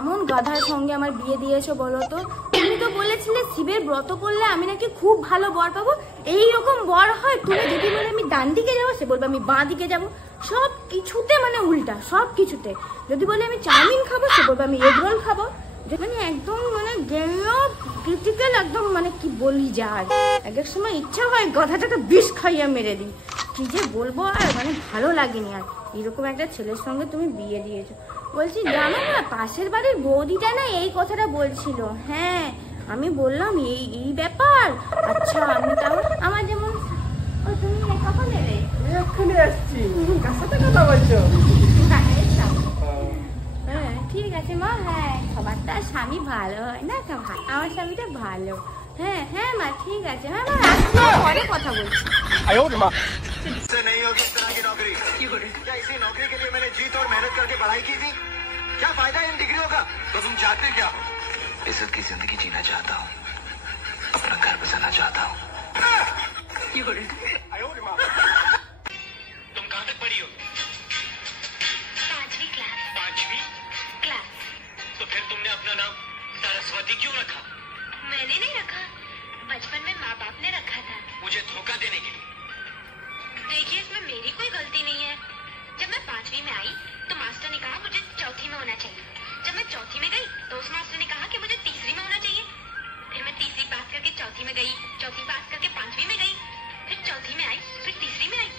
কেমন গাধার সঙ্গে আমার বিয়ে দিয়েছো বলো তো? তুমি তো বলেছিলে শিবের ব্রত করলে আমি নাকি খুব ভালো বর পাবো। এইরকম বর হয়? তুমি যদি বলে আমি ডান দিকে যাবো, সে বলবে আমি বাঁ দিকে যাবো। সব কিছুতে মানে উল্টা, সব কিছুতে। যদি বলে আমি চাউমিন খাবো, সে বলবে আমি এগ রোল খাবো। মানে একদম মানে ক্রিটিক্যাল, একদম মানে কি বলি যার এক এক সময় ইচ্ছা হয় গাধাটাকে বিষ খাইয়া মেরে দিই। কি যে বলবো, আর মানে ভালো লাগেনি আর। এরকম একটা ছেলের সঙ্গে তুমি বিয়ে দিয়েছো। বলছি জানো না, পাশের বাড়ির বৌদিটা না এই কথাটা বলছিল। হ্যাঁ, আমি বললাম এই এই ব্যাপার। আচ্ছা, আমি তাও আমার যেমন তুমি কখন এলে? এক্ষুনি আসছি। কার সাথে কথা বলছো? হ্যাঁ ঠিক আছে মা। হ্যাঁ, সবার তো আর স্বামী ভালো হয় না, আমার স্বামীটা ভালো। হ্যাঁ হ্যাঁ মা, ঠিক আছে। হ্যাঁ মা, রাখছি, পরে কথা বলছি। नहीं होगी इस तरह की नौकरी। क्या इसी नौकरी के लिए मैंने जीत और मेहनत करके पढ़ाई की थी? क्या फायदा इन डिग्रियों का? तो तुम चाहते क्या हो? इज्जत की जिंदगी जीना चाहता हूँ, अपना घर बसाना चाहता हूँ। तुम कहाँ तक पढ़ी हो? 5वीं क्लास। 5वीं क्लास। तो फिर तुमने अपना नाम सरस्वती क्यों रखा? मैंने नहीं रखा, बचपन में माँ बाप ने रखा था। मुझे धोखा देने के लिए। देखिए, इसमें मेरी कोई गलती नहीं है। जब मैं 5वीं में आई तो मास्टर ने कहा मुझे चौथी में होना चाहिए। जब मैं चौथी में गई तो उस मास्टर ने कहा कि मुझे तीसरी में होना चाहिए। फिर मैं तीसरी पास करके चौथी में गई, चौथी पास करके 5वीं में गई, फिर चौथी में आई, फिर तीसरी में आई।